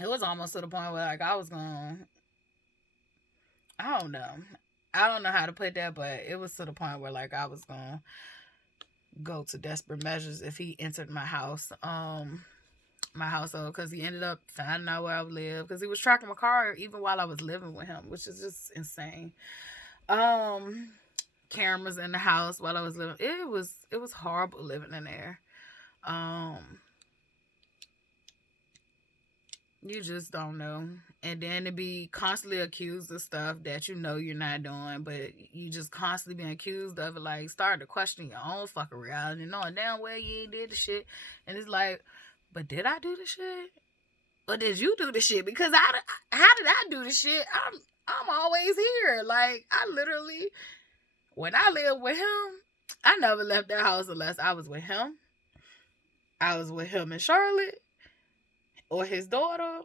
It was almost to the point where like I was going. I don't know. I don't know how to put that, but it was to the point where like I was gonna go to desperate measures if he entered my house. My household, because he ended up finding out where I would live, because he was tracking my car even while I was living with him, which is just insane. Um, Cameras in the house while I was living. It was horrible living in there. Um, you just don't know. And then to be constantly accused of stuff that you know you're not doing, but you just constantly being accused of it, like starting to question your own fucking reality, knowing damn well you ain't did the shit. And it's like, but did I do the shit? Or did you do the shit? Because how did I do the shit? I'm always here. Like I literally, when I lived with him, I never left that house unless I was with him. I was with him and Charlotte or his daughter,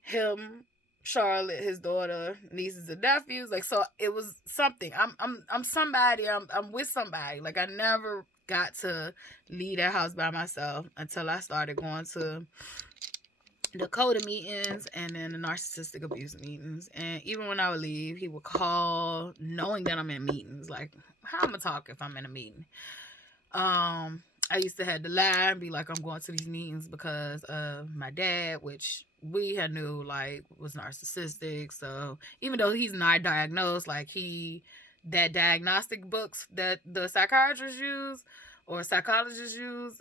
him, Charlotte, his daughter, nieces and nephews. Like so, it was something. I'm somebody. I'm with somebody. Like I never got to leave that house by myself until I started going to the CODA meetings and then the narcissistic abuse meetings. And even when I would leave, he would call knowing that I'm in meetings. Like, how I'm gonna talk if I'm in a meeting? I used to have to lie and be like, I'm going to these meetings because of my dad, which we had knew like was narcissistic. So even though he's not diagnosed, like that diagnostic books that the psychiatrists use or psychologists use,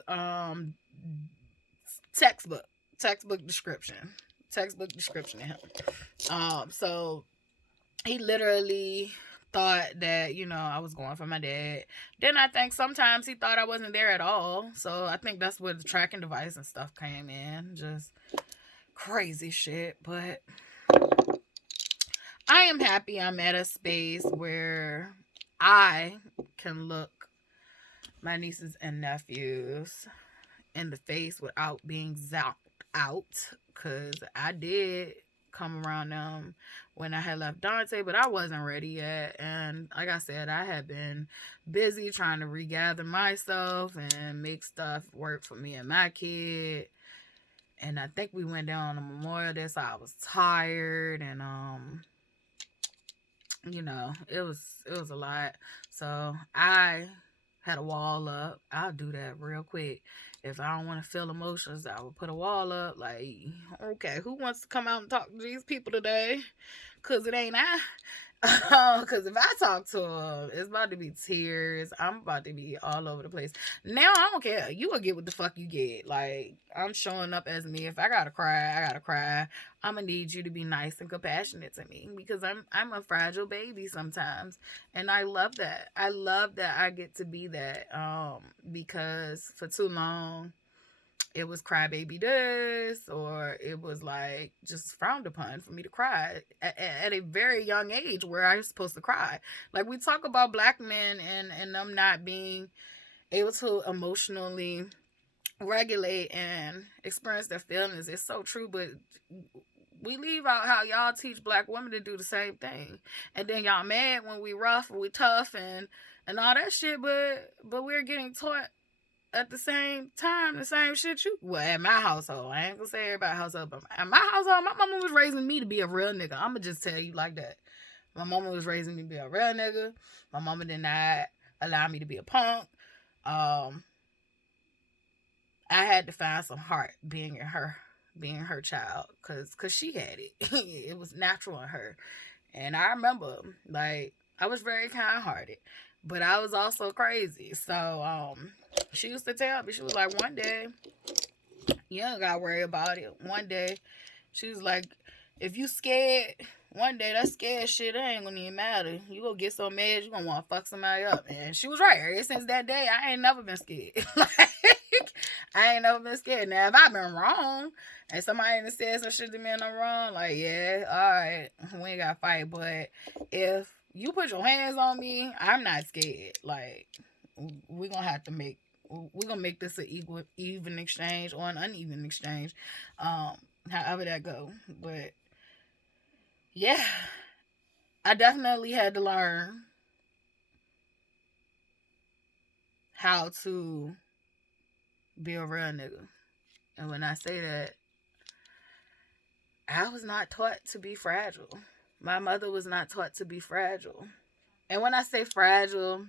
textbook, textbook description, textbook description of him. So he literally thought that I was going for my dad. Then I think sometimes he thought I wasn't there at all. So I think that's where the tracking device and stuff came in. Just crazy shit. But I am happy I'm at a space where I can look my nieces and nephews in the face without being zapped out. Because I did come around them when I had left Dante, but I wasn't ready yet. And like I said, I had been busy trying to regather myself and make stuff work for me and my kid. And I think we went down on Memorial Day, so I was tired, and it was a lot. So I had a wall up. I'll do that real quick. If I don't want to feel emotions, I will put a wall up. Like, okay, who wants to come out and talk to these people today? Cause it ain't I. Cause if I talk to him, it's about to be tears. I'm about to be all over the place. Now I don't care. You will get what the fuck you get. Like I'm showing up as me. If I gotta cry, I gotta cry. I'm gonna need you to be nice and compassionate to me because I'm a fragile baby sometimes, and I love that. I love that I get to be that. Because for too long it was crybaby this, or it was like just frowned upon for me to cry at a very young age where I was supposed to cry. Like we talk about black men and them not being able to emotionally regulate and experience their feelings. It's so true, but we leave out how y'all teach black women to do the same thing, and then y'all mad when we rough and we tough and all that shit. But we're getting taught at the same time, the same shit you. Well, at my household, I ain't gonna say everybody's household, but at my household, my mama was raising me to be a real nigga. I'ma just tell you like that. My mama was raising me to be a real nigga. My mama did not allow me to be a punk. Um, I had to find some heart being her child, cause she had it. It was natural in her, and I remember like I was very kind hearted, but I was also crazy. So she used to tell me, she was like, one day you don't gotta worry about it. One day she was like, if you scared, one day that scared shit ain't gonna even matter. You gonna get so mad you gonna wanna fuck somebody up. And she was right. Ever since that day, I ain't never been scared. Like I ain't never been scared. Now if I've been wrong and somebody done said some shit to me and I'm wrong, like yeah, alright, we ain't gotta fight. But if you put your hands on me, I'm not scared. Like we gonna have to make we're gonna make this an equal even exchange or an uneven exchange. However that go. But yeah, I definitely had to learn how to be a real nigga. And when I say that, I was not taught to be fragile. My mother was not taught to be fragile. And when I say fragile,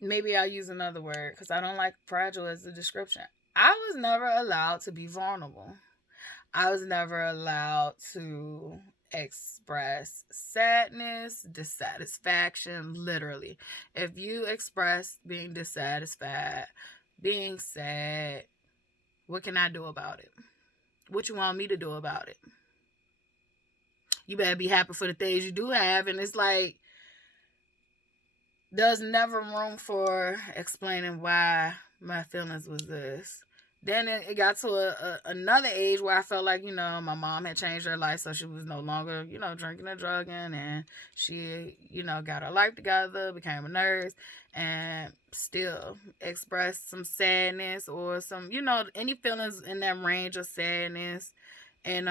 maybe I'll use another word because I don't like fragile as a description. I was never allowed to be vulnerable. I was never allowed to express sadness, dissatisfaction, literally. If you express being dissatisfied, being sad, what can I do about it? What you want me to do about it? You better be happy for the things you do have. And it's like, there's never room for explaining why my feelings was this. Then it got to another age where I felt like, my mom had changed her life, so she was no longer, drinking or drugging, and she, got her life together, became a nurse, and still expressed some sadness or some, any feelings in that range of sadness. And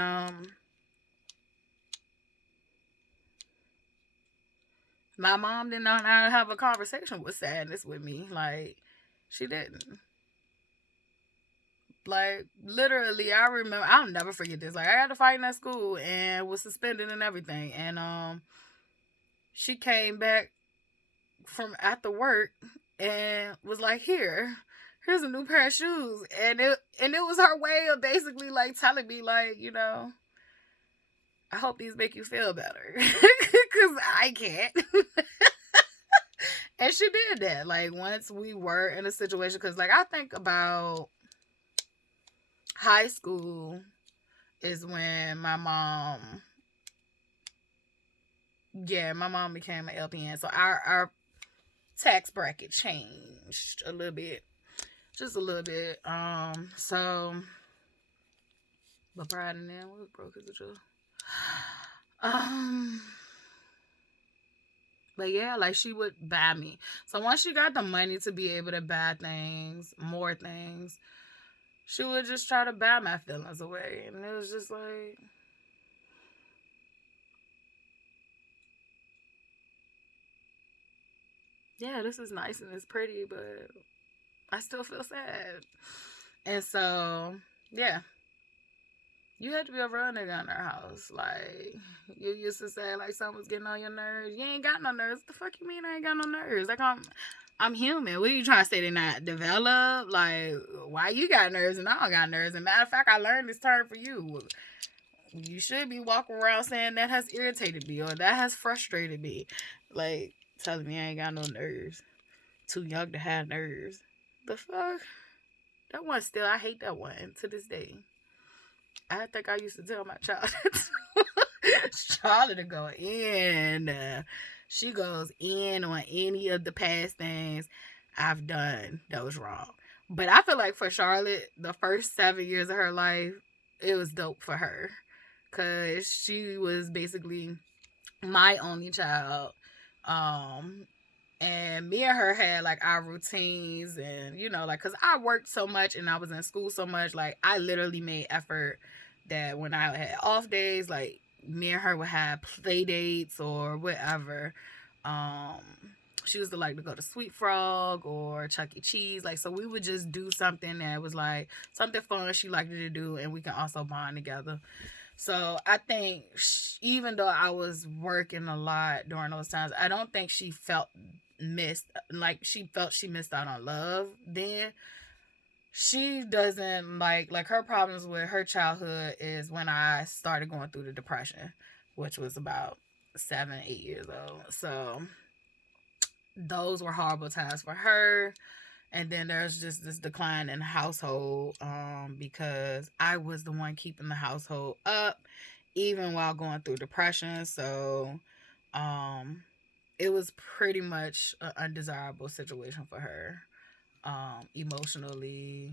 my mom did not have a conversation with sadness with me. Like, she didn't. Like, literally, I remember, I'll never forget this. Like, I got to fight in at school and was suspended and everything. And she came back from after work and was like, here's a new pair of shoes. And it was her way of basically, like, telling me, like, I hope these make you feel better. Because I can't. And she did that. Like, once we were in a situation, because, like, I think about high school is when my mom became an LPN. So our tax bracket changed a little bit. Just a little bit. So, but prior to that, was broke as a joke. But yeah, like, she would buy me. So once she got the money to be able to buy things, more things, she would just try to buy my feelings away. And it was just like, yeah, this is nice and it's pretty, but I still feel sad. And so, yeah. You had to be a real nigga in our house. Like, you used to say, like, someone's getting on your nerves. You ain't got no nerves. What the fuck you mean I ain't got no nerves? Like, I'm human. What are you trying to say? They not developed? Like, why you got nerves and I don't got nerves? And matter of fact, I learned this term for you. You should be walking around saying that has irritated me or that has frustrated me. Like, telling me I ain't got no nerves. Too young to have nerves. The fuck? That one still, I hate that one to this day. I think I used to tell my child Charlotte to go in. She goes in on any of the past things I've done that was wrong. But I feel like for Charlotte, the first 7 years of her life, it was dope for her. Because she was basically my only child. And me and her had, like, our routines and, like, because I worked so much and I was in school so much, like, I literally made effort that when I had off days, like, me and her would have play dates or whatever. She used to like to go to Sweet Frog or Chuck E. Cheese. Like, so we would just do something that was, like, something fun she liked to do and we can also bond together. So I think even though I was working a lot during those times, I don't think she felt she felt she missed out on love then. She doesn't like her problems with her childhood is when I started going through the depression, which was about 7-8 years old. So those were horrible times for her. And then there's just this decline in the household because I was the one keeping the household up even while going through depression. So it was pretty much an undesirable situation for her, emotionally,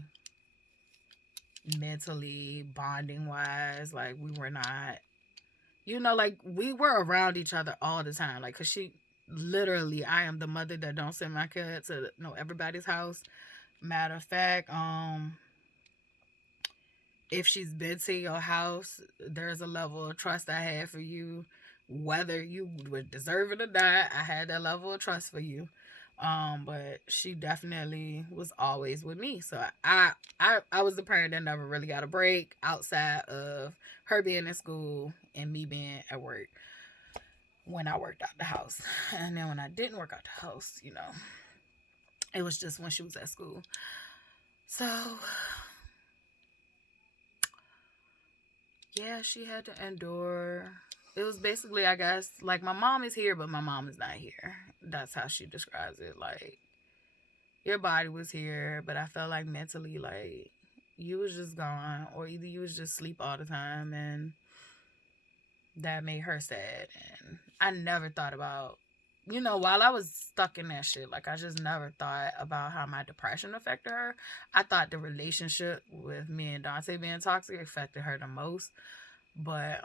mentally, bonding wise. Like, we were not, like, we were around each other all the time. Like, because she literally, I am the mother that don't send my kid to everybody's house. Matter of fact, if she's been to your house, there's a level of trust I had for you, whether you would deserve it or not. I had that level of trust for you. But she definitely was always with me. So I was the parent that never really got a break outside of her being in school and me being at work when I worked out the house. And then when I didn't work out the house, it was just when she was at school. So yeah, she had to endure. It was basically, I guess, like my mom is here, but my mom is not here. That's how she describes it. Like, your body was here, but I felt like mentally, like, you was just gone, or either you was just sleep all the time, and that made her sad. And I never thought about, while I was stuck in that shit, like, I just never thought about how my depression affected her. I thought the relationship with me and Dante being toxic affected her the most. But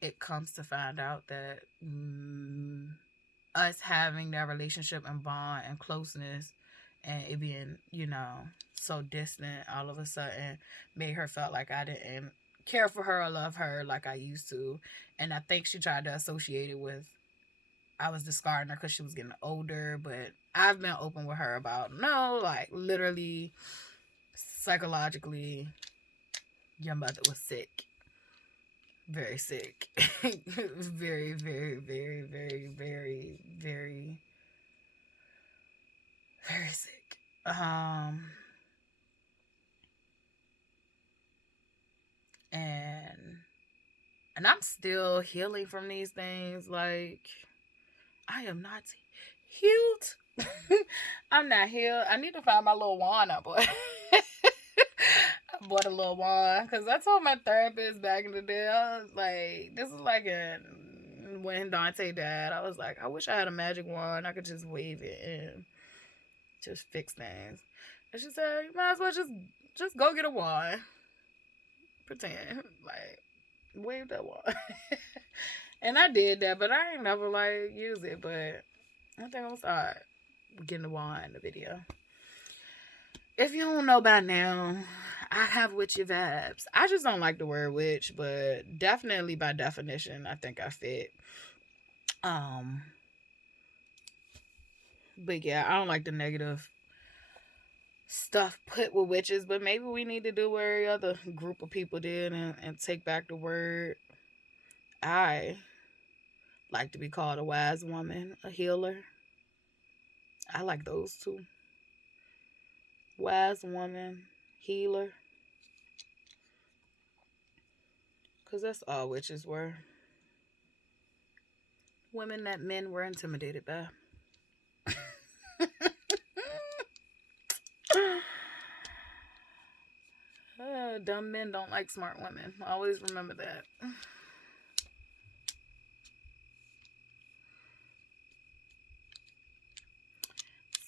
it comes to find out that us having that relationship and bond and closeness and it being, so distant all of a sudden made her felt like I didn't care for her or love her like I used to. And I think she tried to associate it with I was discarding her because she was getting older. But I've been open with her about, no, like, literally, psychologically, your mother was sick. Very sick. Very, very, very, very, very, very, very sick. And I'm still healing from these things. Like, I am not healed. I'm not healed. I need to find my little wand I bought. I bought a little wand because I told my therapist back in the day, I was like, this is like when Dante died. I was like, I wish I had a magic wand. I could just wave it and just fix things. And she said, you might as well just go get a wand. Pretend like wave that wand. And I did that, but I ain't never like use it. But I think I'm gonna start getting the wand in the video. If you don't know by now, I have witchy vibes. I just don't like the word witch, but definitely by definition, I think I fit. But yeah, I don't like the negative stuff put with witches, but maybe we need to do what every other group of people did and take back the word. I like to be called a wise woman, a healer. I like those two. Wise woman, healer. Because that's all witches were. Women that men were intimidated by. Dumb men don't like smart women. Always remember that.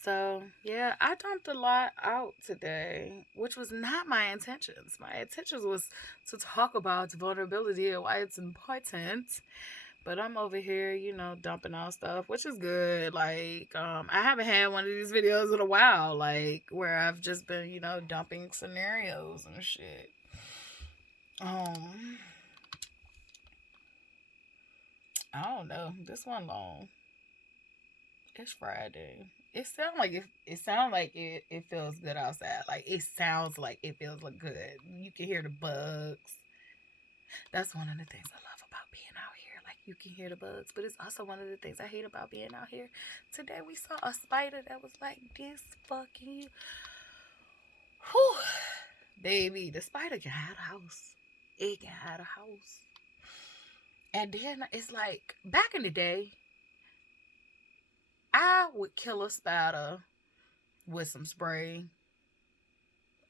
So, yeah, I dumped a lot out today, which was not my intentions. My intentions was to talk about vulnerability and why it's important. But I'm over here, dumping out stuff, which is good. Like, I haven't had one of these videos in a while, like, where I've just been, dumping scenarios and shit. I don't know. This one long. It's Friday. It sounds like it feels good outside. Like, it sounds like it feels good. You can hear the bugs. That's one of the things I love about being out here. Like, you can hear the bugs, but it's also one of the things I hate about being out here. Today we saw a spider that was like this fucking. Whew. Baby, the spider can hide a house. It can hide a house. And then it's like, back in the day, I would kill a spider with some spray,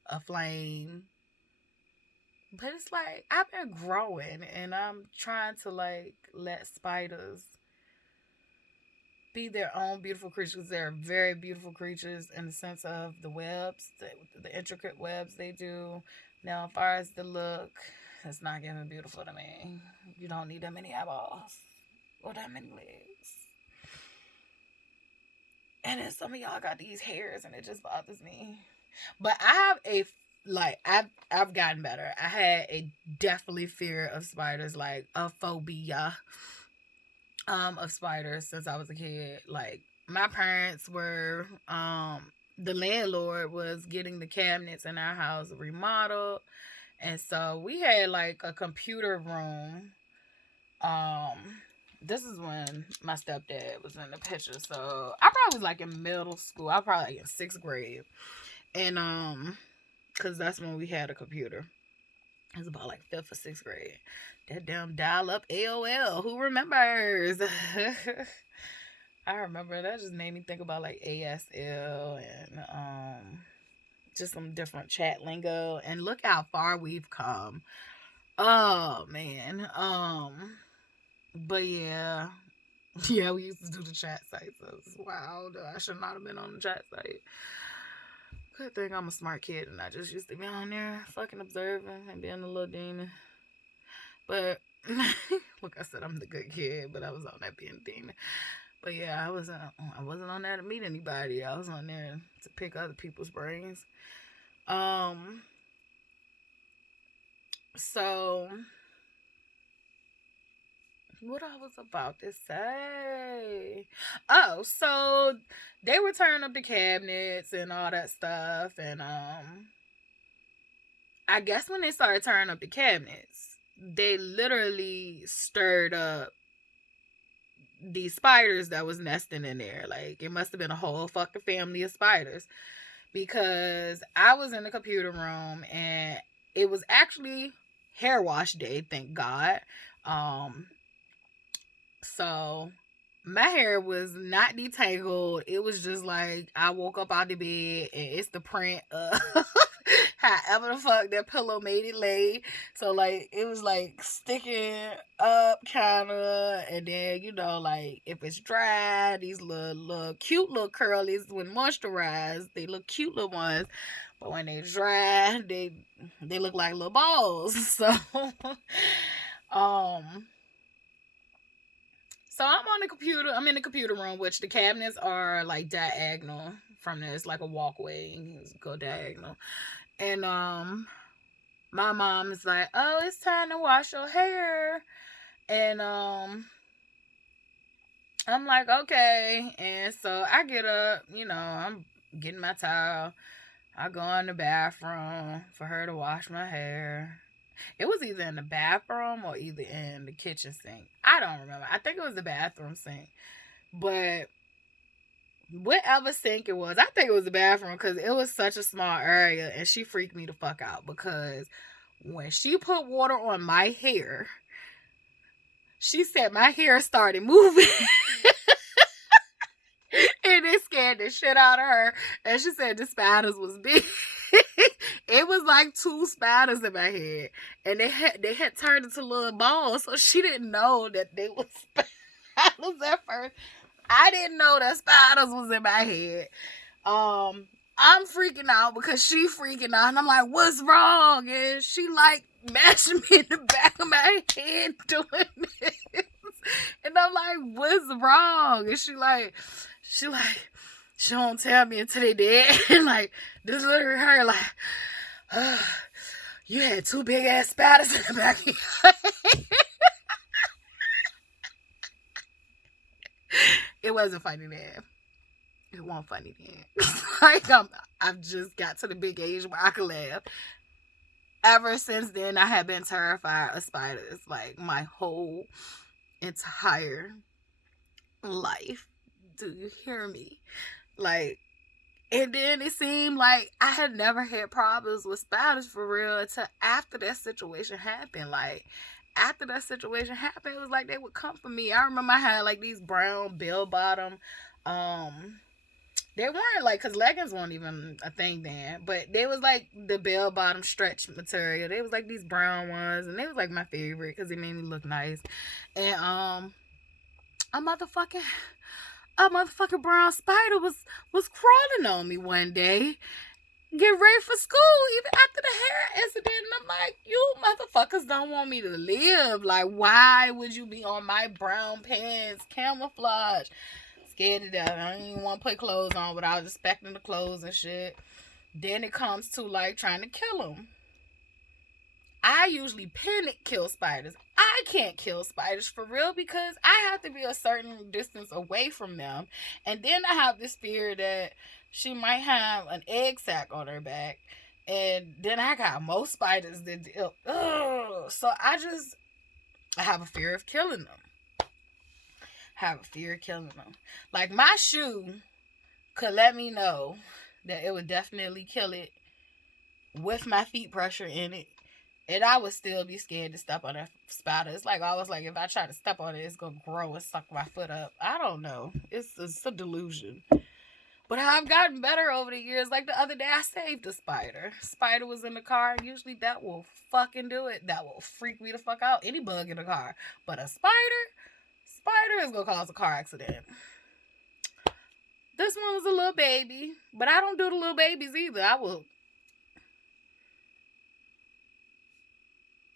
a flame. But it's like, I've been growing and I'm trying to like let spiders be their own beautiful creatures. They're very beautiful creatures in the sense of the webs, the intricate webs they do. Now, as far as the look, it's not giving beautiful to me. You don't need that many eyeballs or that many legs. And then some of y'all got these hairs and it just bothers me. But I have I've gotten better. I had a definitely fear of spiders, like a phobia. of spiders since I was a kid. Like my parents were the landlord was getting the cabinets in our house remodeled, and so we had like a computer room. Um this is when my stepdad was in the picture. So I probably was like in middle school. I was probably like in 6th grade. And cause that's when we had a computer. It was about like 5th or 6th grade. That damn dial up AOL. Who remembers? I remember that just made me think about like ASL and just some different chat lingo. And look how far we've come. Oh man. But yeah. Yeah, we used to do the chat sites. It was wild. I should not have been on the chat site. Good thing I'm a smart kid and I just used to be on there fucking observing and being a little demon. But look, I said I'm the good kid, but I was on that being a demon. But yeah, I wasn't on there to meet anybody. I was on there to pick other people's brains. So what I was about to say. Oh, so they were turning up the cabinets and all that stuff, and I guess when they started turning up the cabinets, they literally stirred up these spiders that was nesting in there. Like it must have been a whole fucking family of spiders, because I was in the computer room and it was actually hair wash day, thank God. So my hair was not detangled. It was just like I woke up out the bed and it's the print of however the fuck that pillow made it lay. So like it was like sticking up kinda, and then like if it's dry, these little cute little curlies when moisturized, they look cute little ones. But when they dry, they look like little balls. So So I'm on the computer. I'm in the computer room, which the cabinets are like diagonal from there. It's like a walkway, and you go diagonal. And my mom is like, "Oh, it's time to wash your hair," and I'm like, "Okay." And so I get up. I'm getting my towel. I go in the bathroom for her to wash my hair. It was either in the bathroom or either in the kitchen sink. I don't remember. I think it was the bathroom sink. But whatever sink it was, I think it was the bathroom because it was such a small area, and she freaked me the fuck out because when she put water on my hair, she said my hair started moving. And it scared the shit out of her. And she said the spiders was big. It was like 2 spiders in my head, and they had turned into little balls. So she didn't know that they was spiders at first. I didn't know that spiders was in my head. I'm freaking out because she freaking out, and I'm like, "What's wrong?" And she like mashing me in the back of my head doing this, and I'm like, "What's wrong?" And she don't tell me until they did. And like this literally her like, you had 2 big ass spiders in the back of your head. It wasn't funny then. It wasn't funny then. Like I've just got to the big age where I could laugh. Ever since then, I have been terrified of spiders. Like my whole entire life. Do you hear me? Like, and then it seemed like I had never had problems with spiders for real until after that situation happened. Like, after that situation happened, it was like they would come for me. I remember I had like these brown bell bottom. They weren't like, cause leggings weren't even a thing then, but they was like the bell bottom stretch material. They was like these brown ones, and they was like my favorite because they made me look nice. And a motherfucking brown spider was crawling on me one day, get ready for school, even after the hair incident. And I'm like, you motherfuckers don't want me to live. Like, why would you be on my brown pants, camouflage? Scared to death. I didn't even want to put clothes on, but I was expecting the clothes and shit. Then it comes to like trying to kill them. I usually panic kill spiders. I can't kill spiders for real because I have to be a certain distance away from them. And then I have this fear that she might have an egg sac on her back. And then I got most spiders that so I have a fear of killing them. Have a fear of killing them. Like my shoe could let me know that it would definitely kill it with my feet pressure in it. And I would still be scared to step on that spider. It's like I was like, if I try to step on it, it's gonna grow and suck my foot up. I don't know. It's a delusion. But I've gotten better over the years. Like the other day, I saved a spider. Spider was in the car. Usually that will fucking do it. That will freak me the fuck out. Any bug in the car. But a spider is gonna cause a car accident. This one was a little baby. But I don't do the little babies either. I will.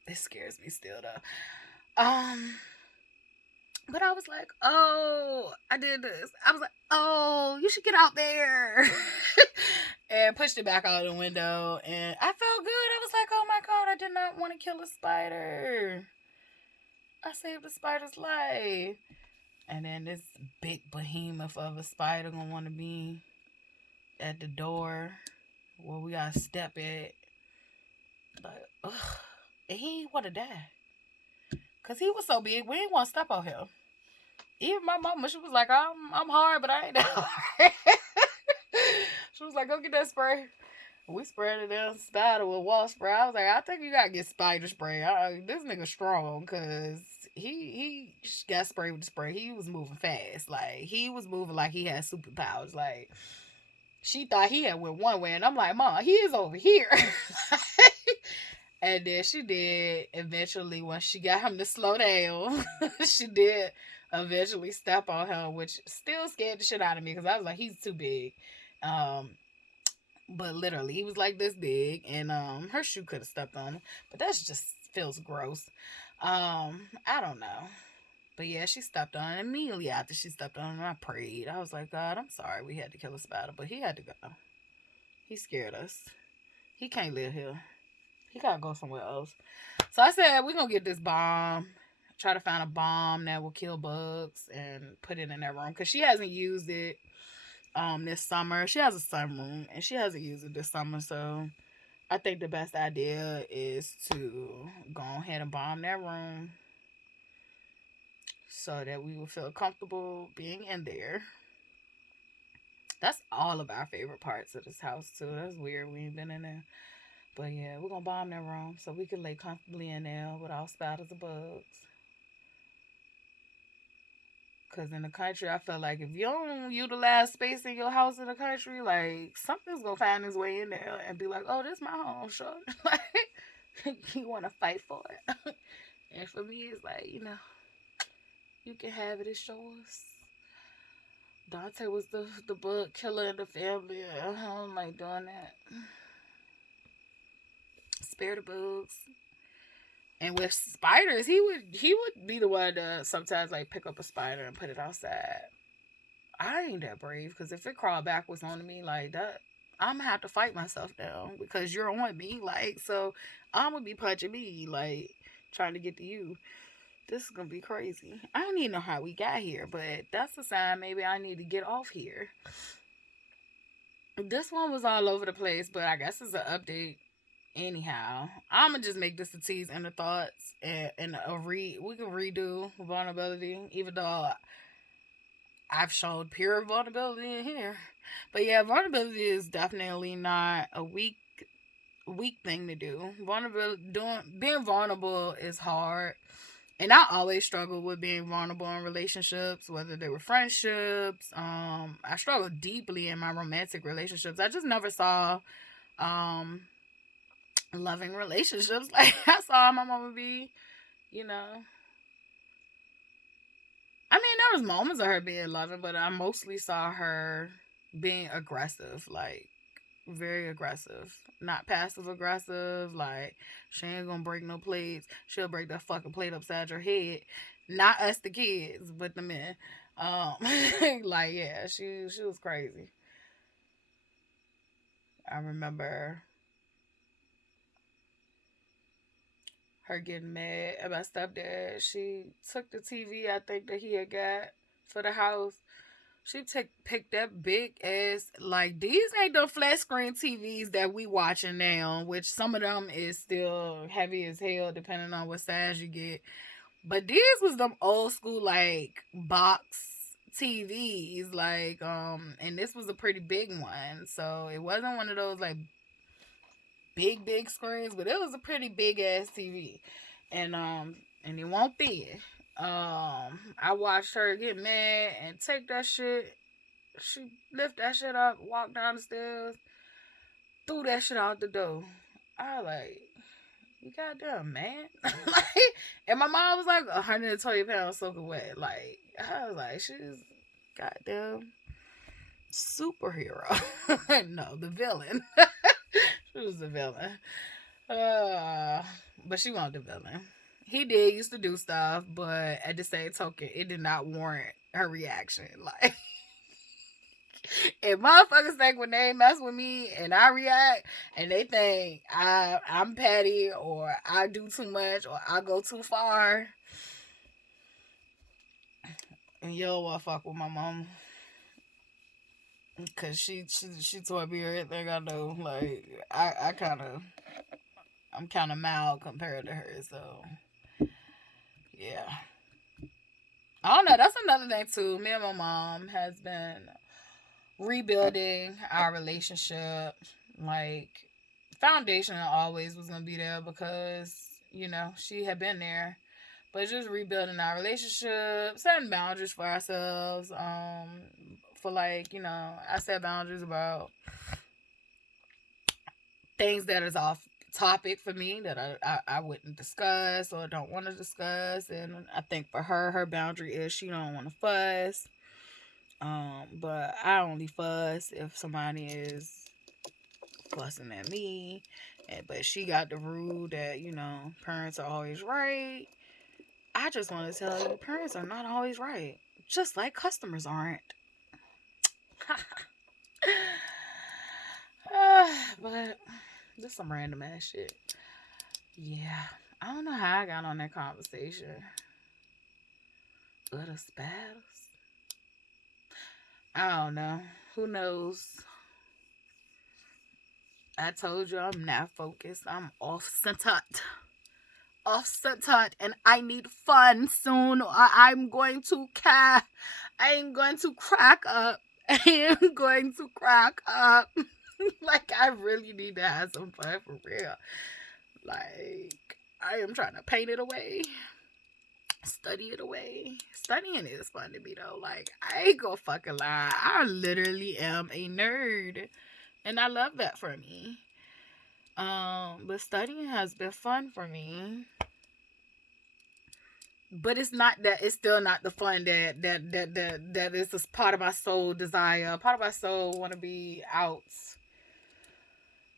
It scares me still though. But I was like, oh, I did this. I was like, oh, you should get out there. And pushed it back out the window. And I felt good. I was like, oh my God, I did not want to kill a spider. I saved the spider's life. And then this big behemoth of a spider gonna want to be at the door where we gotta step it. Like, ugh. And he ain't want to die. Because he was so big, we didn't want to step on him. Even my mama, she was like, I'm hard, but I ain't that hard. She was like, go get that spray. We sprayed it down spider with wall spray. I was like, I think you got to get spider spray. This nigga strong because he got sprayed with the spray. He was moving fast. Like, he was moving like he had superpowers. Like, she thought he had went one way. And I'm like, Mom, he is over here. And then she did eventually, when she got him to slow down, she did eventually step on him, which still scared the shit out of me because I was like, he's too big. But literally, he was like this big, and her shoe could have stepped on him. But that just feels gross. I don't know. But yeah, she stepped on him. Immediately after she stepped on him, I prayed. I was like, God, I'm sorry we had to kill a spider, but he had to go. He scared us. He can't live here. He gotta go somewhere else. So I said, we're gonna get this bomb. Try to find a bomb that will kill bugs and put it in that room. Because she hasn't used it this summer. She has a sunroom and she hasn't used it this summer. So I think the best idea is to go ahead and bomb that room so that we will feel comfortable being in there. That's all of our favorite parts of this house too. That's weird. We ain't been in there. But yeah, we're going to bomb that room so we can lay comfortably in there without spiders or bugs. Because in the country, I feel like if you don't utilize space in your house in the country, like, something's going to find its way in there and be like, oh, this is my home, sure. Like, you want to fight for it. And for me, it's like, you can have it, it's yours. Dante was the bug killer in the family. I don't like doing that. Spare the bugs. And with spiders, he would be the one to sometimes like pick up a spider and put it outside. I ain't that brave because if it crawled backwards onto me like that, I'm gonna have to fight myself down because you're on me. Like, so I'm gonna be punching me, like trying to get to you. This is gonna be crazy. I don't even know how we got here, but that's a sign maybe I need to get off here. This one was all over the place, but I guess it's an update. Anyhow, I'm gonna just make this a tease and the thoughts and we can redo vulnerability, even though I've showed pure vulnerability in here. But yeah, vulnerability is definitely not a weak thing to do. Being vulnerable is hard. And I always struggle with being vulnerable in relationships, whether they were friendships. I struggled deeply in my romantic relationships. I just never saw loving relationships like I saw my mama be, I mean, there was moments of her being loving, but I mostly saw her being aggressive, like very aggressive, not passive aggressive. Like, she ain't gonna break no plates. She'll break that fucking plate upside your head. Not us, the kids, but the men. Like, yeah, she was crazy. I remember her getting mad at my stepdad. She took the TV I think that he had got for the house. She picked that big ass, like, these ain't the flat screen TVs that we watching now, which some of them is still heavy as hell depending on what size you get. But these was them old school like box TVs, like and this was a pretty big one. So it wasn't one of those like big screens, but it was a pretty big ass TV. And it won't be. I watched her get mad and take that shit. She lift that shit up, walk down the stairs, threw that shit out the door. I like, you goddamn man. Like, and my mom was like 120 pounds soaking wet. Like, I was like, she's goddamn superhero. No, the villain. She was the villain. But she wasn't the villain. He did used to do stuff, but at the same token, it did not warrant her reaction. Like, if motherfuckers think when they mess with me and I react and they think I'm petty or I do too much or I go too far, and you don't want to fuck with my mom. Cause she taught me everything I know. Like, I'm kind of mild compared to her. So yeah, I don't know. That's another thing too. Me and my mom has been rebuilding our relationship. Like, foundation always was gonna be there because she had been there, but just rebuilding our relationship, setting boundaries for ourselves. For like, I set boundaries about things that is off topic for me that I wouldn't discuss or don't want to discuss. And I think for her boundary is she don't want to fuss. But I only fuss if somebody is fussing at me. But she got the rule that, parents are always right. I just want to tell you, parents are not always right. Just like customers aren't. But just some random ass shit. Yeah. I don't know how I got on that conversation. Other spatters. I don't know. Who knows? I told you I'm not focused. I'm off-centered. Off-centered. And I need fun soon. Or I'm going to I am going to crack up. I am going to crack up. Like, I really need to have some fun for real. Like, I am trying to paint it away. Study it away. Studying is fun to me though. Like, I ain't gonna fucking lie. I literally am a nerd. And I love that for me. But studying has been fun for me. But it's still not the fun that is a part of my soul desire. Part of my soul want to be out.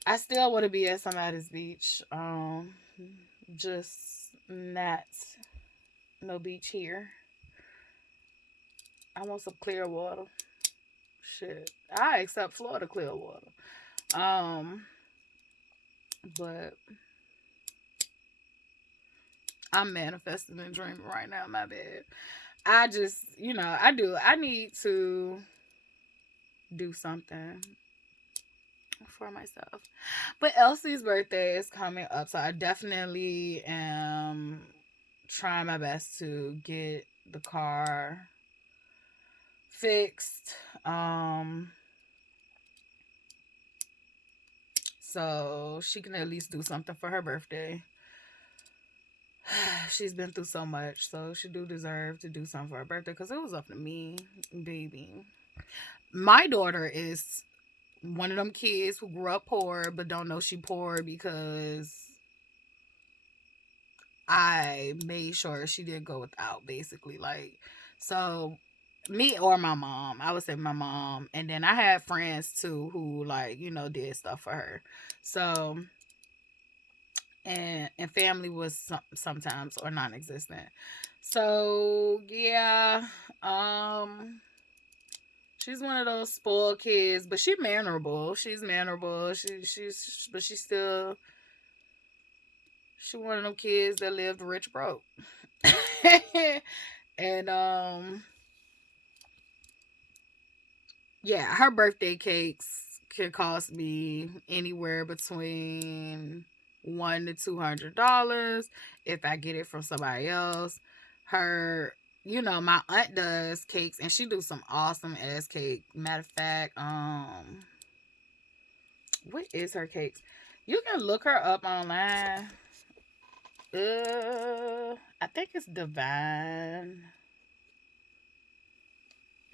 I still want to be at somebody's beach. Just not no beach here. I want some clear water. Shit. I accept Florida clear water. But I'm manifesting and dreaming right now, my bad. I just, I need to do something for myself. But Elsie's birthday is coming up, so I definitely am trying my best to get the car fixed. So she can at least do something for her birthday. She's been through so much, so she do deserve to do something for her birthday, because it was up to me, baby. My daughter is one of them kids who grew up poor but don't know she poor because I made sure she didn't go without, basically. Like, so me or my mom, I would say my mom, and then I had friends too who, like, did stuff for her. So, and family was sometimes or non-existent. So yeah, she's one of those spoiled kids, but she's mannerable. She's mannerable. But she's still She one of them kids that lived rich broke. And yeah, her birthday cakes can cost me anywhere between $100 to $200 if I get it from somebody else. Her, my aunt does cakes and she do some awesome ass cake. Matter of fact, what is her cakes? You can look her up online. I think it's Divine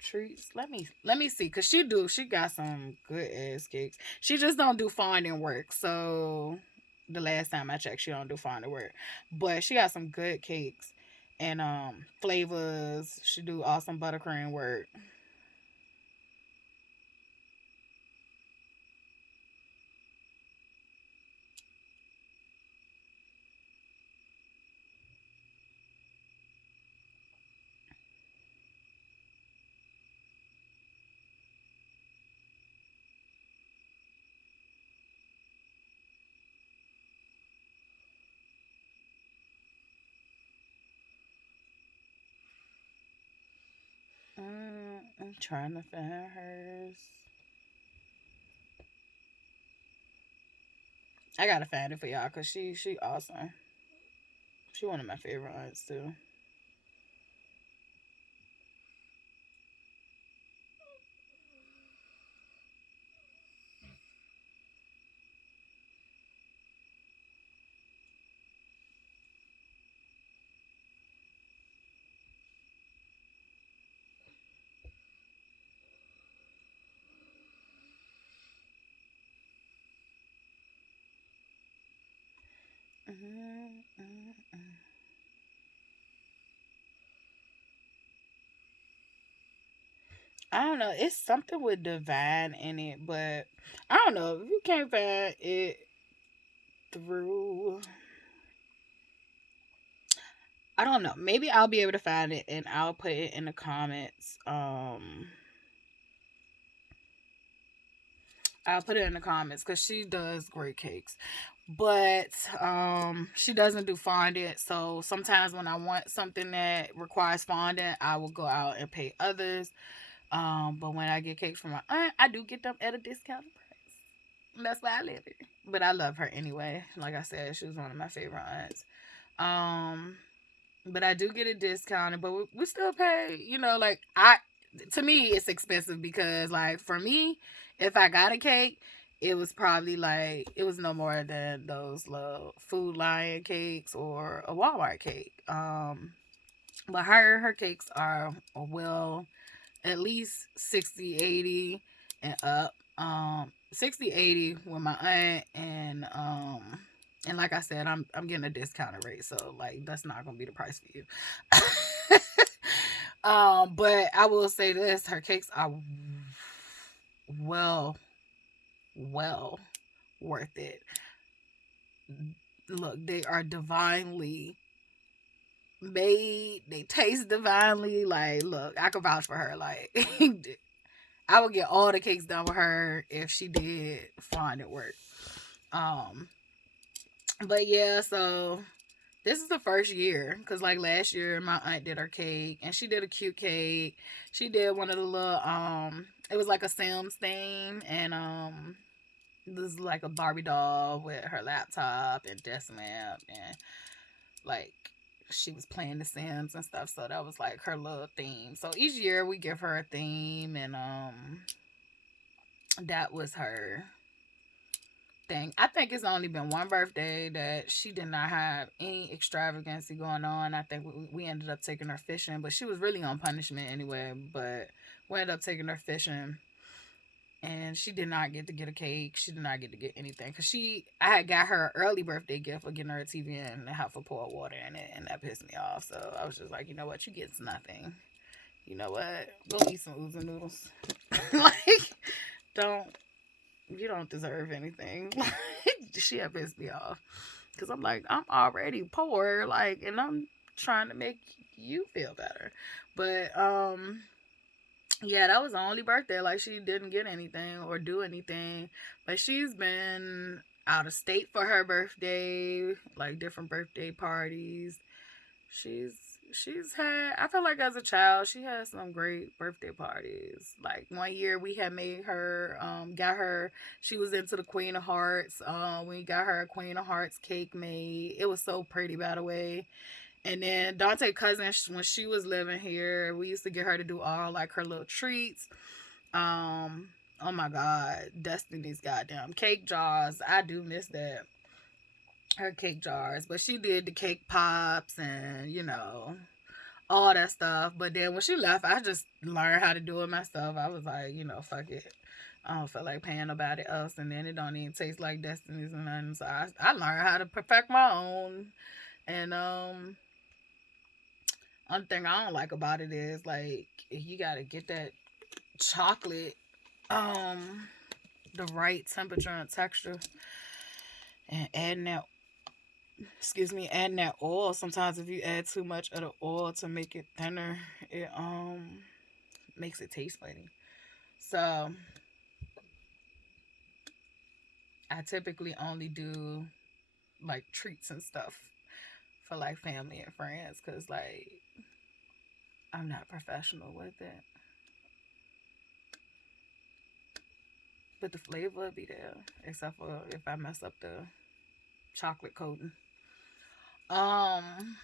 Treats. Let me see, cause she got some good ass cakes. She just don't do fondant work. So the last time I checked, she don't do fondant work, but she got some good cakes and flavors. She do awesome buttercream work. I'm trying to find hers. I gotta find it for y'all because she awesome. She one of my favorite aunts too. Mm-hmm. I don't know. It's something with divine in it, but I don't know. If you can't find it through, I don't know. Maybe I'll be able to find it and I'll put it in the comments. I'll put it in the comments because she does great cakes. But she doesn't do fondant. So sometimes when I want something that requires fondant, I will go out and pay others. But when I get cakes from my aunt, I do get them at a discounted price. That's why I live it. But I love her anyway. Like I said, she was one of my favorite aunts. Um, but I do get a discount, but we still pay. Like to me, it's expensive because like for me, if I got a cake, it was probably like it was no more than those little Food Lion cakes or a Walmart cake. But her cakes are well at least 60, 80 and up. 60, 80 with my aunt and like I said, I'm getting a discounted rate, so like that's not gonna be the price for you. But I will say this: her cakes are well, well worth it. Look, they are divinely made. They taste divinely. Like, look, I can vouch for her. Like, I would get all the cakes done with her if she did fondant work. Um, but yeah, so this is the first year because like last year my aunt did her cake and she did a cute cake. She did one of the little it was like a Sims theme and this is like a Barbie doll with her laptop and desk lamp and like she was playing the Sims and stuff. So that was like her little theme. So each year we give her a theme and that was her thing. I think it's only been one birthday that she did not have any extravagancy going on. I think we ended up taking her fishing, but she was really on punishment anyway. But we ended up taking her fishing, and she did not get to get a cake. She did not get to get anything because I had got her an early birthday gift of getting her a TV and a half a pour of water in it, and that pissed me off. So I was just like, you know what, you get nothing. You know what? Go eat some oozing noodles. Like, don't you don't deserve anything. She had pissed me off because I'm like, I'm already poor, like, and I'm trying to make you feel better. But yeah, that was the only birthday like she didn't get anything or do anything. But she's been out of state for her birthday, like different birthday parties. She's she's had, I feel like as a child she had some great birthday parties. Like one year we had made her got her, she was into the Queen of Hearts. We got her a Queen of Hearts cake made. It was so pretty, by the way. And then Dante cousin, when she was living here, we used to get her to do all like her little treats. Oh my God, Destiny's goddamn cake jars. I do miss that, her cake jars. But she did the cake pops and all that stuff. But then when she left, I just learned how to do it myself. I was like, fuck it. I don't feel like paying nobody else, and then it don't even taste like Destiny's and nothing. So I learned how to perfect my own. And only thing I don't like about it is like you gotta get that chocolate the right temperature and texture, and adding that oil. Sometimes if you add too much of the oil to make it thinner, it makes it taste funny. So I typically only do like treats and stuff for like family and friends, because like I'm not professional with it. But the flavor will be there, except for if I mess up the chocolate coating. Um,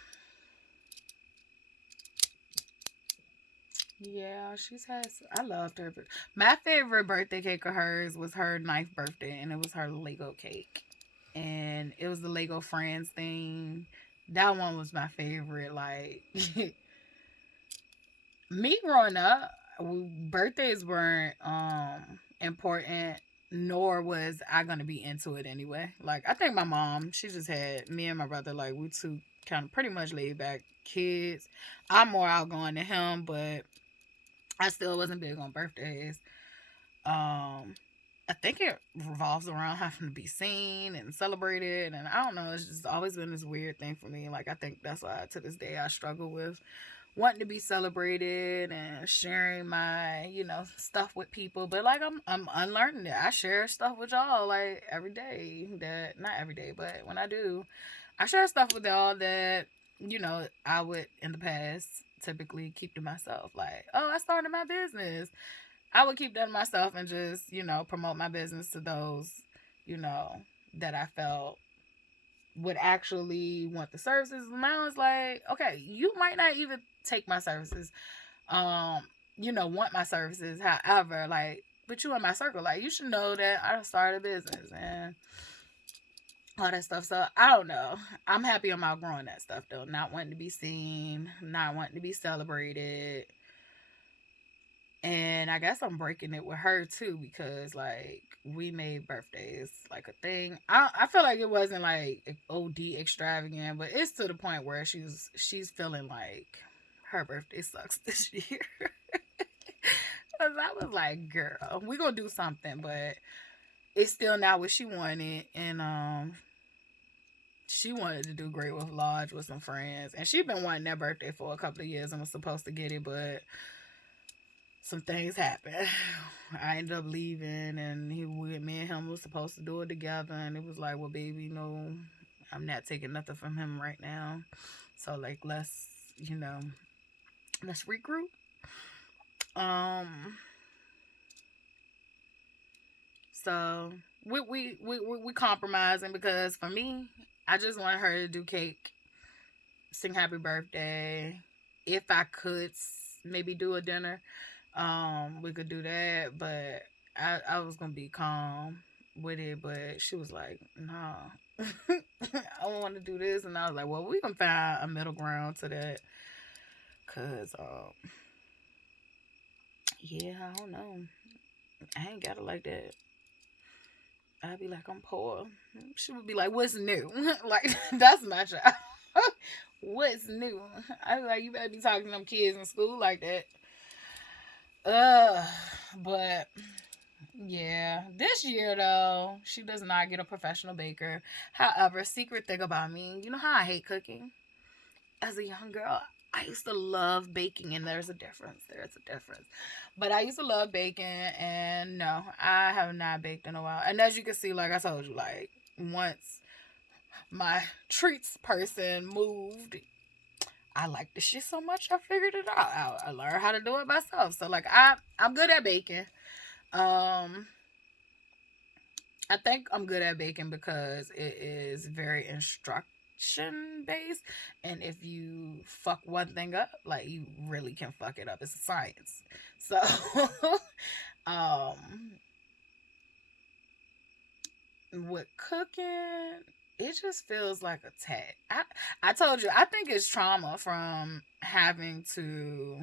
yeah, she's had. I loved her. But my favorite birthday cake of hers was her ninth birthday, and it was her Lego cake, and it was the Lego Friends thing. That one was my favorite. Like me growing up, birthdays weren't important, nor was I gonna be into it anyway. Like I think my mom, she just had me and my brother, like we two kind of pretty much laid back kids. I'm more outgoing than him, but I still wasn't big on birthdays. I think it revolves around having to be seen and celebrated, and I don't know. It's just always been this weird thing for me. Like I think that's why to this day I struggle with wanting to be celebrated and sharing my stuff with people. But like I'm unlearning it. I share stuff with y'all like every day. That not every day, but when I do, I share stuff with y'all that I would in the past typically keep to myself. Like, oh, I started my business. I would keep that to myself and just promote my business to those you know that I felt would actually want the services. And I was like, okay, you might not even take my services, um, want my services. However, like, but you in my circle, like, you should know that I started a business and all that stuff. So I don't know. I'm happy I'm outgrowing that stuff though. Not wanting to be seen, not wanting to be celebrated. And I guess I'm breaking it with her too, because like we made birthdays like a thing. I feel like it wasn't like OD extravagant, but it's to the point where she's feeling like her birthday sucks this year. Cause I was like, girl, we gonna do something, but it's still not what she wanted. And she wanted to do Great Wolf Lodge with some friends, and she been wanting that birthday for a couple of years and was supposed to get it, but some things happened. I ended up leaving, and me and him was supposed to do it together, and it was like, well, baby, no, I'm not taking nothing from him right now. So like, let's regroup. Um, so we compromising, because for me, I just wanted her to do cake, sing happy birthday. If I could maybe do a dinner, we could do that, but I was gonna be calm with it, but she was like, nah. I want to do this, and I was like, well, we can find a middle ground to that, cause yeah, I don't know, I ain't got it like that. I'd be like, I'm poor. She would be like, what's new? Like, that's my job. What's new? I was like, you better be talking to them kids in school like that. Uh, but yeah, this year though, she does not get a professional baker. However, secret thing about me, you know how I hate cooking? As a young girl, I used to love baking, and there's a difference. There's a difference. But I used to love baking, and no, I have not baked in a while. And as you can see, like I told you, like once my treats person moved, I liked the shit so much I figured it out. I learned how to do it myself. So like I'm good at baking. Um I think I'm good at baking because it is very instruction based, and if you fuck one thing up, like you really can fuck it up. It's a science. So um with cooking, it just feels like a tag. I told you, I think it's trauma from having to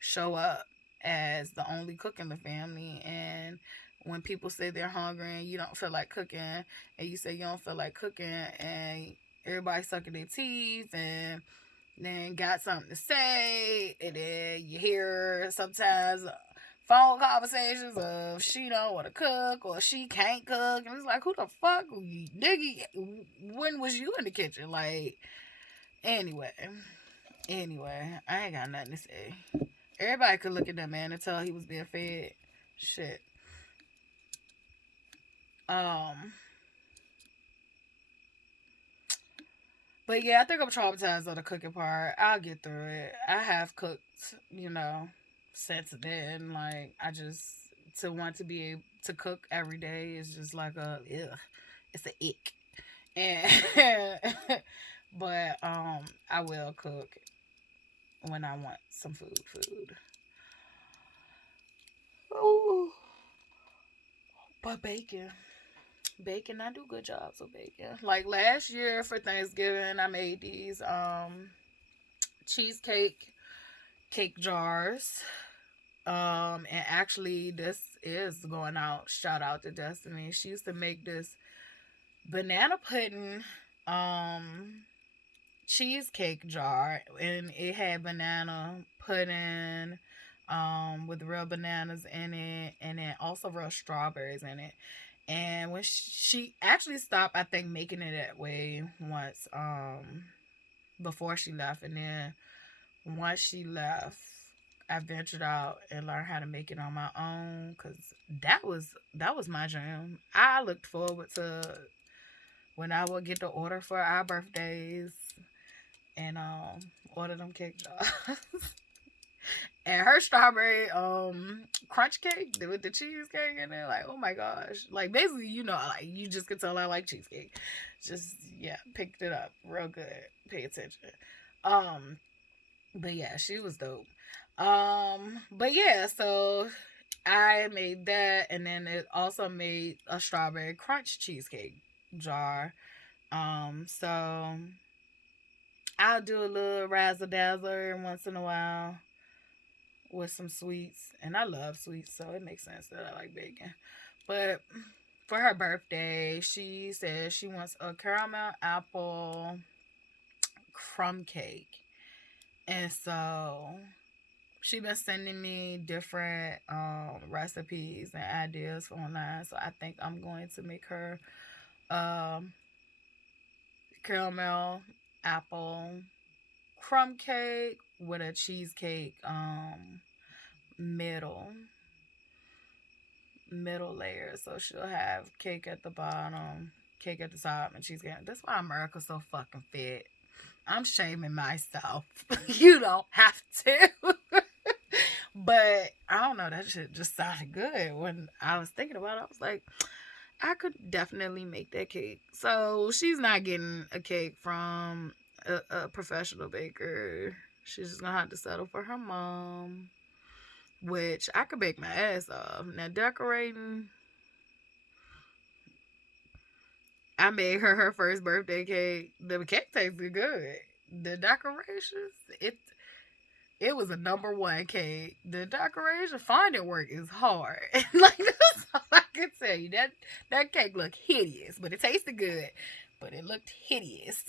show up as the only cook in the family, and when people say they're hungry and you don't feel like cooking, and you say you don't feel like cooking, and everybody sucking their teeth and then got something to say, and then you hear sometimes phone conversations of she don't want to cook or she can't cook, and it's like, who the fuck, nigga? When was you in the kitchen? Like, anyway, I ain't got nothing to say. Everybody could look at that man and tell he was being fed. Shit. But yeah, I think I'm traumatized on the cooking part. I'll get through it. I have cooked, since then. Like, I just, to want to be able to cook every day is just like it's a ick. And but I will cook when I want some food. Oh, but bacon, I do good jobs with bacon. Like last year for Thanksgiving, I made these cheesecake cake jars. And actually, this is going out. Shout out to Destiny. She used to make this banana pudding cheesecake jar, and it had banana pudding with real bananas in it, and then also real strawberries in it. And when she actually stopped, I think, making it that way once before she left, and then once she left, I ventured out and learned how to make it on my own, because that was my dream. I looked forward to when I would get the order for our birthdays and order them cake jars. And her strawberry crunch cake with the cheesecake in it, like, oh my gosh. Like, basically, like, you just could tell I like cheesecake. Just, yeah, picked it up real good. Pay attention. But yeah, she was dope. But yeah, so I made that, and then it also made a strawberry crunch cheesecake jar. So I'll do a little razzle dazzle once in a while with some sweets, and I love sweets, so it makes sense that I like bacon. But for her birthday, she says she wants a caramel apple crumb cake, and so she been sending me different recipes and ideas online. So I think I'm going to make her um, caramel apple crumb cake with a cheesecake middle layer. So she'll have cake at the bottom, cake at the top, and cheesecake. That's why America's so fucking fit. I'm shaming myself. You don't have to. But I don't know, that shit just sounded good. When I was thinking about it, I was like, I could definitely make that cake. So she's not getting a cake from a professional baker. She's just gonna have to settle for her mom, which I could bake my ass off. Now, decorating, I made her first birthday cake. The cake tasted good. The decorations, it was a number one cake. The decoration, finding work is hard. Like, that's all I can tell you. That cake looked hideous, but it tasted good. But it looked hideous.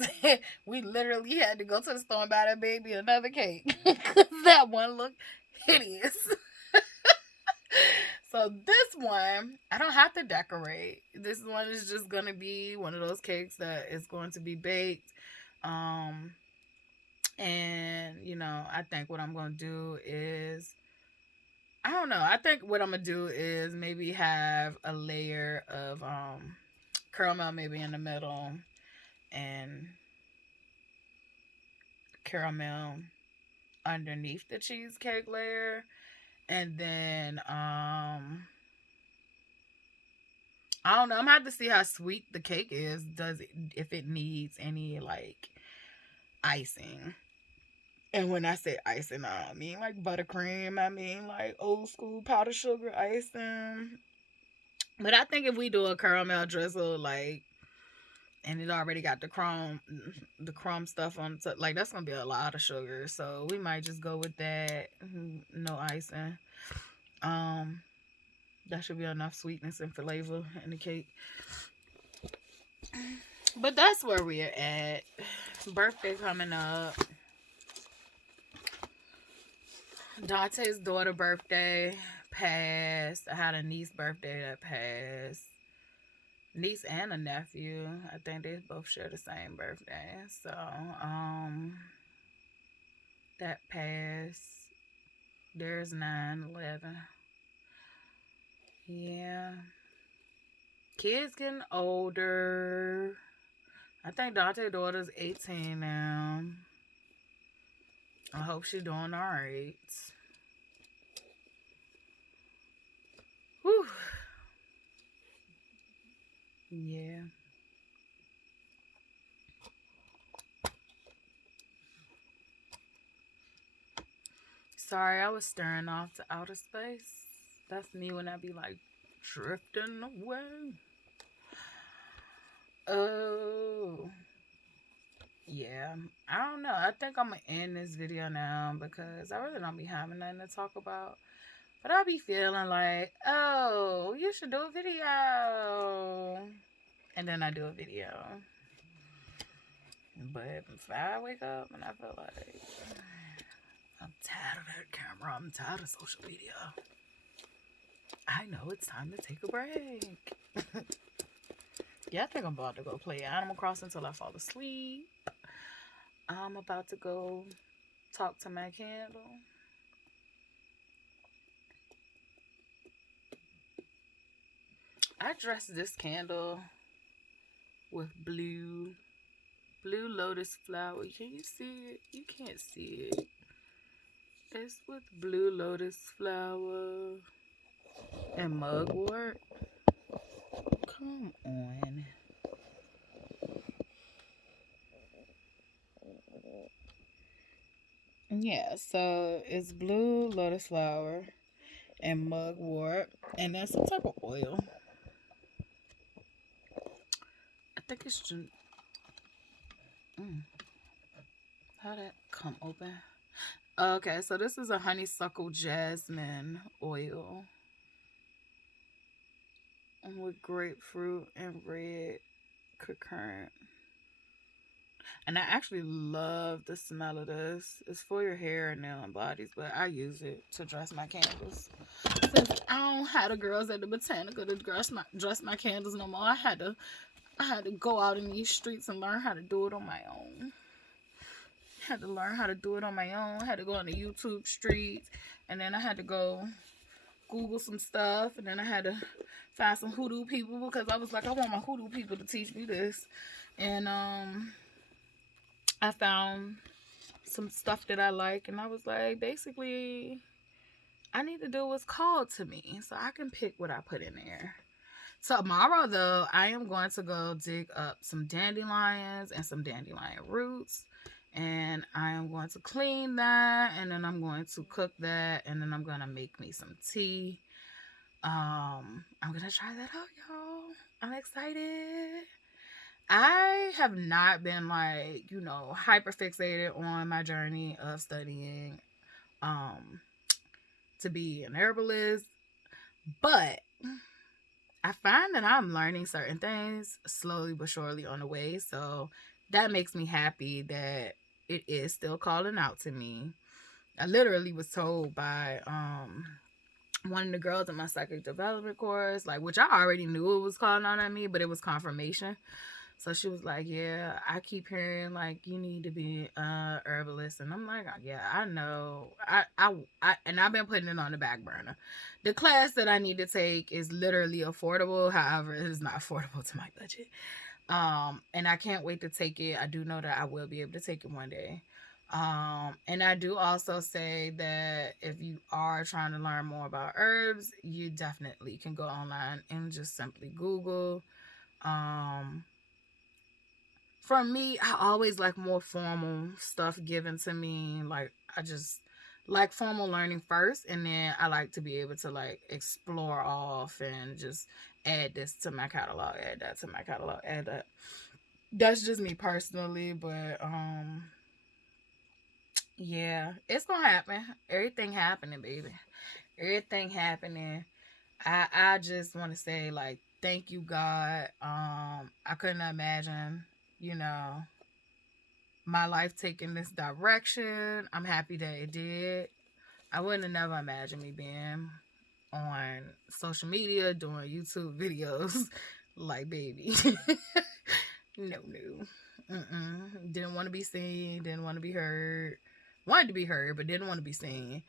We literally had to go to the store and buy that baby another cake, because that one looked hideous. So this one, I don't have to decorate. This one is just going to be one of those cakes that is going to be baked. And, I think what I'm going to do is, I don't know. I think what I'm going to do is maybe have a layer of caramel maybe in the middle, and caramel underneath the cheesecake layer. And then I don't know. I'm gonna have to see how sweet the cake is. Does it, if it needs any like icing? And when I say icing, I don't mean like buttercream. I mean like old school powdered sugar icing. But I think if we do a caramel drizzle, like, and it already got the crumb stuff on top, like that's gonna be a lot of sugar. So we might just go with that. No icing. Um, that should be enough sweetness and flavor in the cake. But that's where we're at. Birthday coming up. Dante's daughter birthday passed. I had a niece birthday that passed. Niece and a nephew. I think they both share the same birthday. So, that passed. There's 9/11. Yeah. Kids getting older. I think Dante's daughter's 18 now. I hope she's doing alright. Whew. Yeah. Sorry, I was staring off to outer space. That's me when I be like drifting away. Oh. Yeah. I don't know. I think I'm going to end this video now because I really don't be having nothing to talk about. But I be feeling like, oh, you should do a video. And then I do a video. But if I wake up and I feel like I'm tired of that camera, I'm tired of social media, I know it's time to take a break. Yeah, I think I'm about to go play Animal Crossing until I fall asleep. I'm about to go talk to my candle. I dressed this candle with blue lotus flower. Can you see it? You can't see it. It's with blue lotus flower and mugwort. Come on. Yeah, so it's blue lotus flower and mugwort, and that's some type of oil. I think it's just how that come open. Okay, so this is a honeysuckle jasmine oil with grapefruit and red currant. And I actually love the smell of this. It's for your hair and nail and bodies, but I use it to dress my candles. Since I don't have the girls at the Botanica to dress my candles no more, I had to go out in these streets and learn how to do it on my own. Had to learn how to do it on my own. Had to go on the YouTube streets, and then I had to go Google some stuff, and then I had to find some hoodoo people because I was like, I want my hoodoo people to teach me this. And I found some stuff that I like, and I was like, basically, I need to do what's called to me so I can pick what I put in there. Tomorrow, though, I am going to go dig up some dandelions and some dandelion roots, and I am going to clean that, and then I'm going to cook that, and then I'm going to make me some tea. I'm going to try that out, y'all. I'm excited. I have not been like, hyper fixated on my journey of studying to be an herbalist, but I find that I'm learning certain things slowly but surely on the way. So that makes me happy that it is still calling out to me. I literally was told by one of the girls in my psychic development course, which I already knew it was calling out on me, but it was confirmation. So she was like, yeah, I keep hearing like you need to be herbalist, and I'm like, yeah, I know. And I've been putting it on the back burner. The class that I need to take is literally affordable. However, it is not affordable to my budget. And I can't wait to take it. I do know that I will be able to take it one day. And I do also say that if you are trying to learn more about herbs, you definitely can go online and just simply Google. Um, for me, I always like more formal stuff given to me. Like, I just like formal learning first, and then I like to be able to like explore off and just add this to my catalog, add that to my catalog, add that. That's just me personally, but yeah, it's gonna happen. Everything happening, baby. Everything happening. I just want to say like thank you, God. I couldn't imagine, you know, my life taking this direction. I'm happy that it did. I wouldn't have never imagined me being on social media doing YouTube videos. Like, baby. No. Didn't want to be seen, didn't want to be heard. Wanted to be heard, but didn't want to be seen.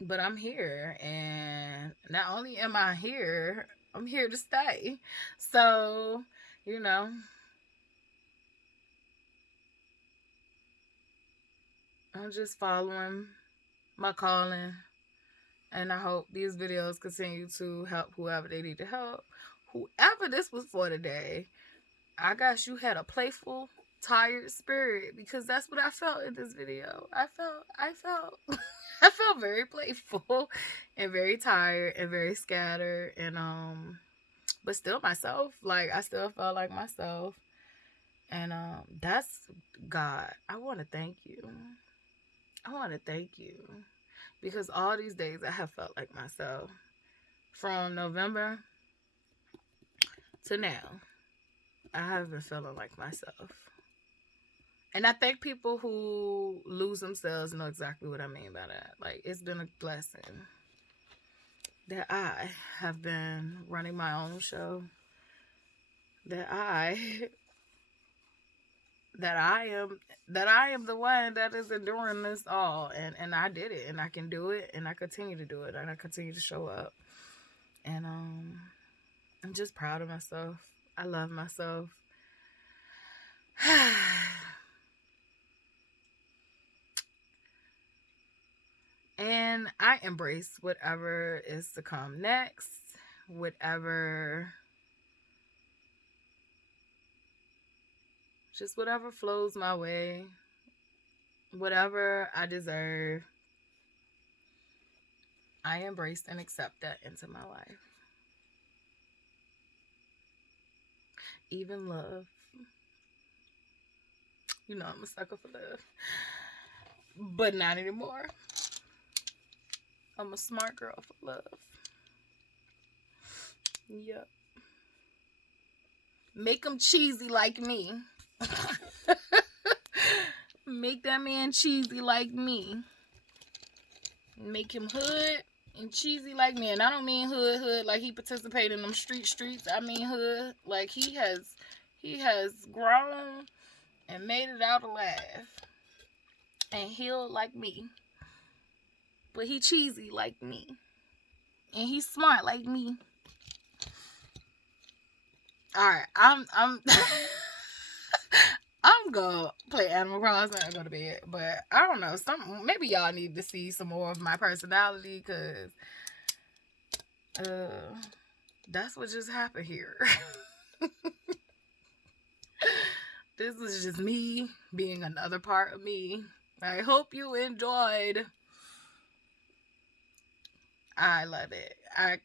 But I'm here, and not only am I here, I'm here to stay. So, you know, I'm just following my calling, and I hope these videos continue to help whoever they need to help. Whoever this was for today, I guess you had a playful, tired spirit, because that's what I felt in this video. I felt I felt very playful and very tired and very scattered, and but still myself. Like, I still felt like myself. And that's God. I want to thank you. I want to thank you, because all these days I have felt like myself. From November to now, I have been feeling like myself. And I think people who lose themselves know exactly what I mean by that. Like, it's been a blessing that I have been running my own show. That I am the one that is enduring this all, and I did it, and I can do it, and I continue to do it, and I continue to show up. And I'm just proud of myself. I love myself. And I embrace whatever is to come next, whatever flows my way, whatever I deserve. I embrace and accept that into my life. Even love. You know, I'm a sucker for love. But not anymore. I'm a smart girl for love. Yep. Make them cheesy like me. Make that man cheesy like me. Make him hood and cheesy like me. And I don't mean hood like he participated in them streets. I mean hood like he has grown and made it out alive and healed like me. But he cheesy like me. And he's smart like me. Alright, I'm I'm gonna play Animal Crossing and go to bed. But I don't know, maybe y'all need to see some more of my personality, because that's what just happened here. This is just me being another part of me. I hope you enjoyed. I love it. I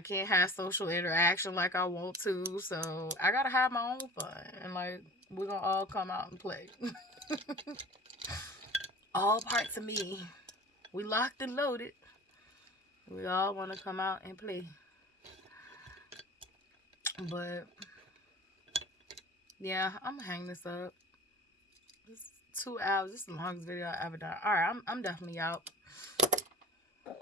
can't have social interaction like I want to, so I gotta have my own fun, and like, we're gonna all come out and play. All parts of me. We locked and loaded. We all want to come out and play. But yeah, I'm gonna hang this up. This is 2 hours. This is the longest video I ever done. Alright, I'm definitely out.